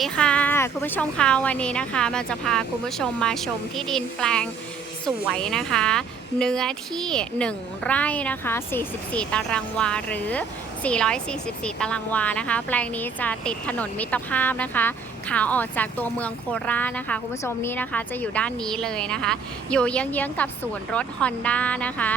ดีค่ะคุณผู้ชมคะวันนี้นะคะมันจะพาคุณผู้ชมมาชมที่ดินแปลงสวยนะคะ เนื้อที่ 1 ไร่นะคะ 44 ตารางวาหรือ 444 ตารางวานะคะ แปลงนี้จะติดถนนมิตรภาพนะคะ ขาออกจากตัวเมืองโคราชนะคะ คุณผู้ชมนี่นะคะจะอยู่ด้านนี้เลยนะคะ อยู่เยื้องๆกับศูนย์รถ Honda นะคะ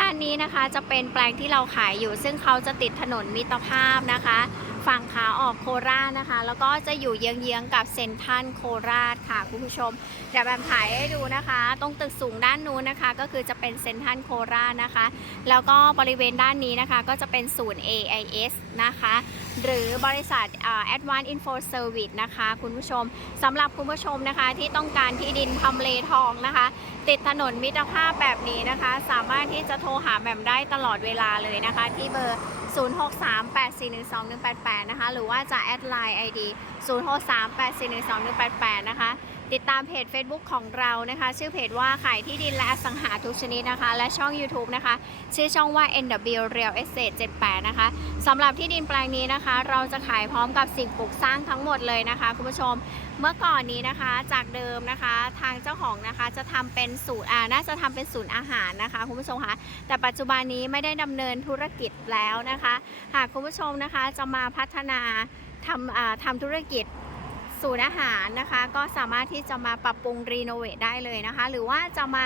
ด้านนี้นะคะจะเป็นแปลงที่เราขายอยู่ ซึ่งเขาจะติดถนนมิตรภาพนะคะ ฝั่งขาออกโคราชนะคะ แล้วก็จะอยู่เยื้องๆกับเซนทรันโคราชค่ะคุณผู้ชมเดี๋ยวแบบถ่ายให้ดูนะคะ ตรงตึกสูงด้านนู้นนะคะ ก็คือจะเป็นเซนทรันโคราชนะคะ แล้วก็บริเวณด้านนี้นะคะ ก็จะเป็นศูนย์ AIS นะคะ หรือบริษัท Advanced Info Service นะคะ คุณผู้ชมสำหรับคุณผู้ชมนะคะที่ต้องการที่ดินทำเลทองนะคะ ติดถนนมิตรภาพแบบนี้นะคะ สามารถที่จะโทรหาแหม่มได้ตลอดเวลาเลยนะคะ ที่เบอร์ 0638412188 นะคะ หรือว่าจะแอดไลน์ ID 0638412188 นะคะ ติดตามเพจ Facebook ของเรานะคะ ชื่อเพจว่าขายที่ดินและอสังหาทุกชนิดนะคะ และช่อง YouTube นะคะ ชื่อช่องว่า NW Real Estate 78 นะคะสำหรับที่ดินแปลงนี้นะคะ เราจะขายพร้อมกับสิ่งปลูกสร้างทั้งหมดเลยนะคะคุณผู้ชมเมื่อก่อนนี้นะคะจากเดิมนะคะทางเจ้าของนะคะจะทำเป็นศูนย์อ่าน่าจะทำเป็นศูนย์อาหารนะคะคุณผู้ชมคะแต่ปัจจุบันนี้ไม่ได้ดำเนินธุรกิจแล้วนะคะ หากคุณผู้ชมนะคะจะมาพัฒนาทำอ่าทำธุรกิจ ศูนย์อาหารนะคะ ก็สามารถที่จะมาปรับปรุงรีโนเวทได้เลยนะคะ หรือว่าจะมา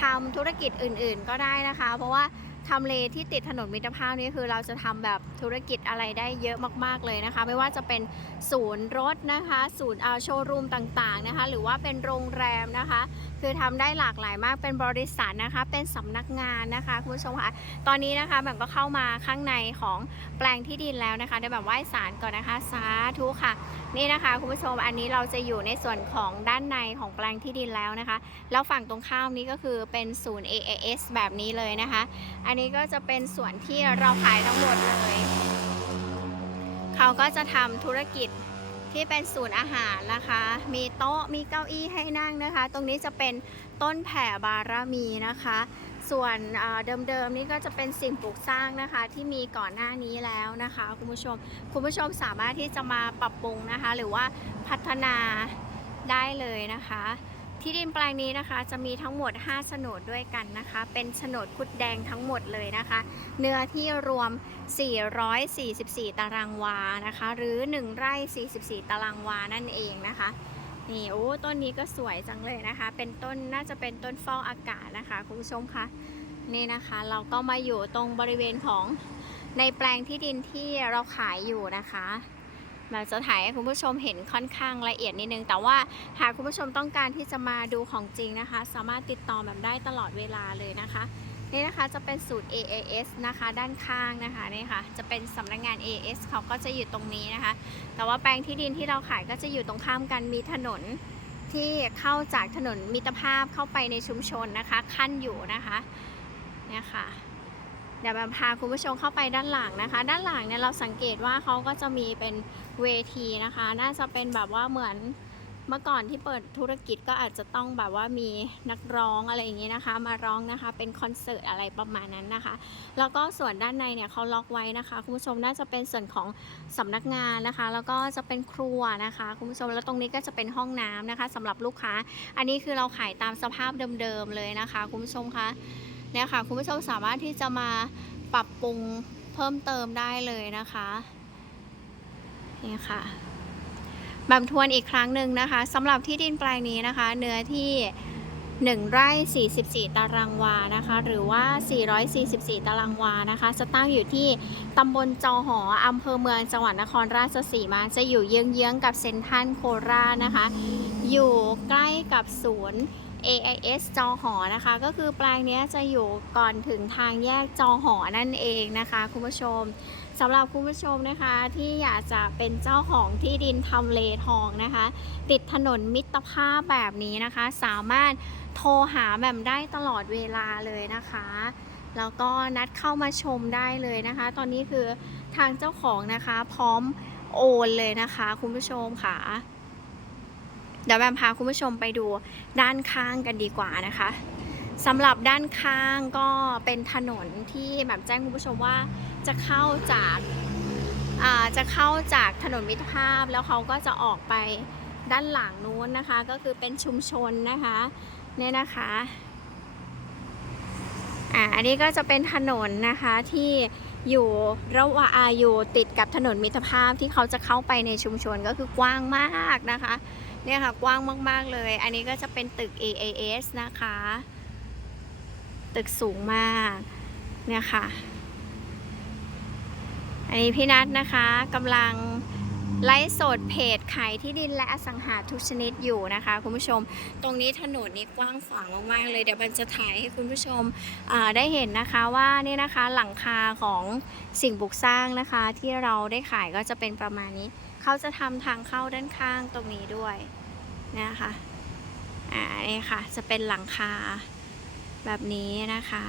ทำธุรกิจอื่นๆก็ได้นะคะ เพราะว่า ทำเลที่ติดถนนมิตรภาพนี่คือเราจะทำแบบธุรกิจอะไรได้เยอะมาก ๆ เลยนะคะ ไม่ว่าจะเป็นศูนย์รถนะคะ ศูนย์โชว์รูมต่างๆนะคะ หรือว่าเป็นโรงแรมนะคะ คือทำได้หลากหลายมากเป็นบริษัทนะคะ เป็นสำนักงานนะคะคุณผู้ชมค่ะตอนนี้นะคะแบบก็เข้ามาข้างในของแปลงที่ดินแล้วนะคะเดี๋ยวแบบไหว้สารก่อนนะคะสาธุค่ะ นี่นะคะคุณผู้ชมอันนี้เราจะอยู่ในส่วนของด้านในของแปลงที่ดินแล้วนะคะ แล้วฝั่งตรงข้ามนี้ก็คือเป็นศูนย์ AAS แบบนี้เลยนะคะอันนี้ก็จะเป็นส่วนที่เราขายทั้งหมดเลย เขาก็จะทำธุรกิจที่เป็นศูนย์อาหารนะคะ มีโต๊ะ มีเก้าอี้ให้นั่งนะคะ ตรงนี้จะเป็นต้นแผ่บารมีนะคะ ส่วนเอ่อเดิมๆนี่ก็จะเป็นสิ่งปลูกสร้างนะคะ ที่มีก่อนหน้านี้แล้วนะคะคุณผู้ชม คุณผู้ชมสามารถที่จะมาปรับปรุงนะคะ หรือว่าพัฒนาได้เลยนะคะ ที่ดินแปลงนี้นะคะจะมีทั้งหมด 5 โฉนดด้วยกันนะคะ เป็นโฉนดคุดแดงทั้งหมดเลยนะคะ เนื้อที่รวม 444 ตารางวานะคะ หรือ 1 ไร่ 44 ตารางวานั่นเองนะคะ นี่โอ้ต้นนี้ก็สวยจังเลยนะคะ เป็นต้นน่าจะเป็นต้นฟอกอากาศนะคะคุณผู้ชมคะนี่นะคะ เราก็มาอยู่ตรงบริเวณของในแปลงที่ดินที่เราขายอยู่นะคะ เราจะถ่ายให้คุณผู้ชมเห็นค่อนข้างละเอียดนิดนึง แต่ว่าหากคุณผู้ชมต้องการที่จะมาดูของจริงนะคะ สามารถติดต่อแบบได้ตลอดเวลาเลยนะคะนี่นะคะจะเป็นสูตร AAS นะคะ ด้านข้างนะคะนี่ค่ะจะเป็นสำนักงงาน AAS เขาก็จะอยู่ตรงนี้นะคะ แต่ว่าแปลงที่ดินที่เราขายก็จะอยู่ตรงข้ามกันมีถนนที่เข้าจากถนนมิตรภาพเข้าไปในชุมชนนะคะ ขั้นอยู่นะคะเนี่ยค่ะเดี๋ยวแบบพาคุณผู้ชมเข้าไปด้านหลังนะคะ ด้านหลังเนี่ยเราสังเกตว่าเขาก็จะมีเป็น เวทีนะคะ น่าจะเป็นแบบว่าเหมือนเมื่อก่อนที่เปิดธุรกิจก็อาจจะต้องแบบว่ามีนักร้องอะไรอย่างนี้นะคะ มาร้องนะคะเป็นคอนเสิร์ตอะไรประมาณนั้นนะคะ แล้วก็ส่วนด้านในเนี่ยเขาล็อกไว้นะคะ คุณผู้ชมน่าจะเป็นส่วนของสำนักงานนะคะ แล้วก็จะเป็นครัวนะคะคุณผู้ชมแล้วตรงนี้ก็จะเป็นห้องน้ำนะคะสำหรับลูกค้า อันนี้คือเราขายตามสภาพเดิมๆเลยนะคะ คุณผู้ชมคะเนี่ยค่ะคุณผู้ชมสามารถที่จะมาปรับปรุงเพิ่มเติมได้เลยนะคะ นี่ค่ะแบบทวนอีกครั้งหนึ่งนะคะสำหรับที่ดินแปลงนี้นะคะ เนื้อที่1ไร่44 ตารางวานะคะ หรือว่า 444 ตารางวานะคะจะตั้งอยู่ที่ตำบลจอหออำเภอเมืองจังหวัดนครราชสีมา จะอยู่เยื้องๆกับเซนทันโคราชนะคะ อยู่ใกล้กับศูนย์ AIS จอหอนะคะ ก็คือแปลงนี้จะอยู่ก่อนถึงทางแยกจอหอนั่นเองนะคะ คุณผู้ชม สำหรับคุณผู้ชมนะคะที่อยากจะเป็นเจ้าของที่ดินทำเลทองนะคะ ติดถนนมิตรภาพแบบนี้นะคะ สามารถโทรหาแหม่มได้ตลอดเวลาเลยนะคะ แล้วก็นัดเข้ามาชมได้เลยนะคะ ตอนนี้คือทางเจ้าของนะคะ พร้อมโอนเลยนะคะ คุณผู้ชมค่ะ เดี๋ยวแบมพาคุณผู้ชมไปดูด้านข้างกันดีกว่านะคะสำหรับด้านข้างก็เป็นถนนที่แบบแจ้งคุณผู้ชมว่า จะเข้าจากอ่าจะเข้าจากถนนมิตรภาพแล้วเขาก็จะออกไปด้านหลังนู้นนะคะ ก็คือเป็นชุมชนนะคะเนี่ยนะคะอ่าอันนี้ก็จะเป็นถนนนะคะที่อยู่ระหว่างอ่าอยู่ติดกับถนนมิตรภาพที่เขาจะเข้าไปในชุมชนก็คือกว้างมากนะคะเนี่ยค่ะกว้างมาก ๆ เลย อันนี้ก็จะเป็นตึก AAS นะคะ ตึกสูงมากเนี่ยค่ะ อันนี้พี่นัทนะคะกำลังไลฟ์สดเพจขายที่ดินและอสังหาทุกชนิดอยู่นะคะคุณผู้ชม ตรงนี้ถนนนี้กว้างขวางมากๆเลยเดี๋ยวมันจะถ่ายให้คุณผู้ชมได้เห็นนะคะว่านี่นะคะหลังคาของสิ่งปลูกสร้างนะคะ ที่เราได้ขายก็จะเป็นประมาณนี้ เขาจะทำทางเข้าด้านข้างตรงนี้ด้วยนะคะอ่านี่ค่ะจะเป็นหลังคาแบบนี้นะคะ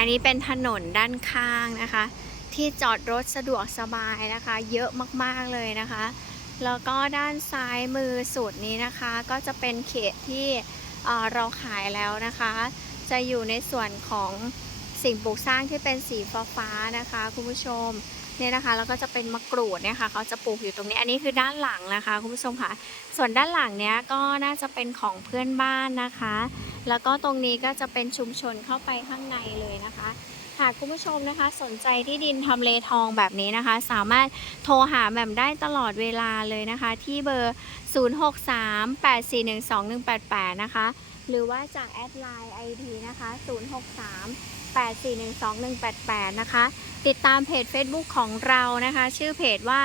อันนี้เป็นถนนด้านข้างนะคะ ที่จอดรถสะดวกสบายนะคะ เยอะมากๆเลยนะคะ แล้วก็ด้านซ้ายมือสุดนี้นะคะ ก็จะเป็นเขตที่เราขายแล้วนะคะ จะอยู่ในส่วนของสิ่งปลูกสร้างที่เป็นสีฟ้าๆนะคะ คุณผู้ชม นี่ยนะคะแล้วก็จะเป็นมะกรูดเนี่ยค่ะเขาจะปลูกอยู่ตรงนี้อันนี้คือด้านหลังนะคะคุณผู้ชมค่ะ ส่วนด้านหลังเนี้ยก็น่าจะเป็นของเพื่อนบ้านนะคะ แล้วก็ตรงนี้ก็จะเป็นชุมชนเข้าไปข้างในเลยนะคะหากคุณผู้ชมนะคะสนใจที่ดินทำเลทองแบบนี้นะคะ สามารถโทรหาแหม่มได้ตลอดเวลาเลยนะคะ ที่เบอร์ 0638412188 นะคะ หรือว่าจากแอดไลน์ ID นะคะ 063 8412188 นะคะ ติดตามเพจ Facebook ของเรานะคะ ชื่อเพจว่า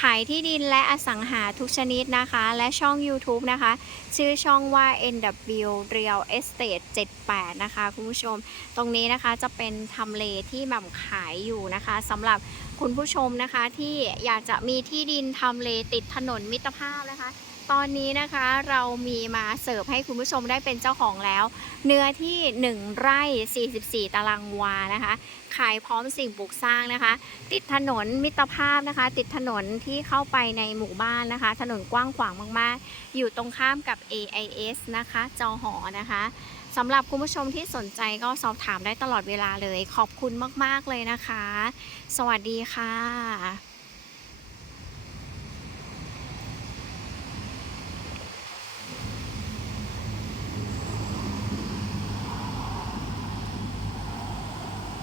ขายที่ดินและอสังหาทุกชนิดนะคะ และช่อง YouTube นะคะ ชื่อช่องว่า NW Real Estate 78 นะคะ คุณผู้ชม ตรงนี้นะคะจะเป็นทำเลที่แหม่มขายอยู่นะคะสำหรับคุณผู้ชมนะคะที่อยากจะมีที่ดินทำเลติดถนนมิตรภาพนะคะ ตอนนี้นะคะเรามีมาเสิร์ฟให้คุณผู้ชมได้เป็นเจ้าของแล้ว เนื้อที่ 1 ไร่ 44 ตารางวานะคะ ขายพร้อมสิ่งปลูกสร้างนะคะ ติดถนนมิตรภาพนะคะ ติดถนนที่เข้าไปในหมู่บ้านนะคะ ถนนกว้างขวางมาก ๆ อยู่ตรงข้ามกับ AIS นะคะ จอหอนะคะสำหรับคุณผู้ชมที่สนใจก็สอบถามได้ตลอดเวลาเลย ขอบคุณมาก ๆ เลยนะคะ สวัสดีค่ะ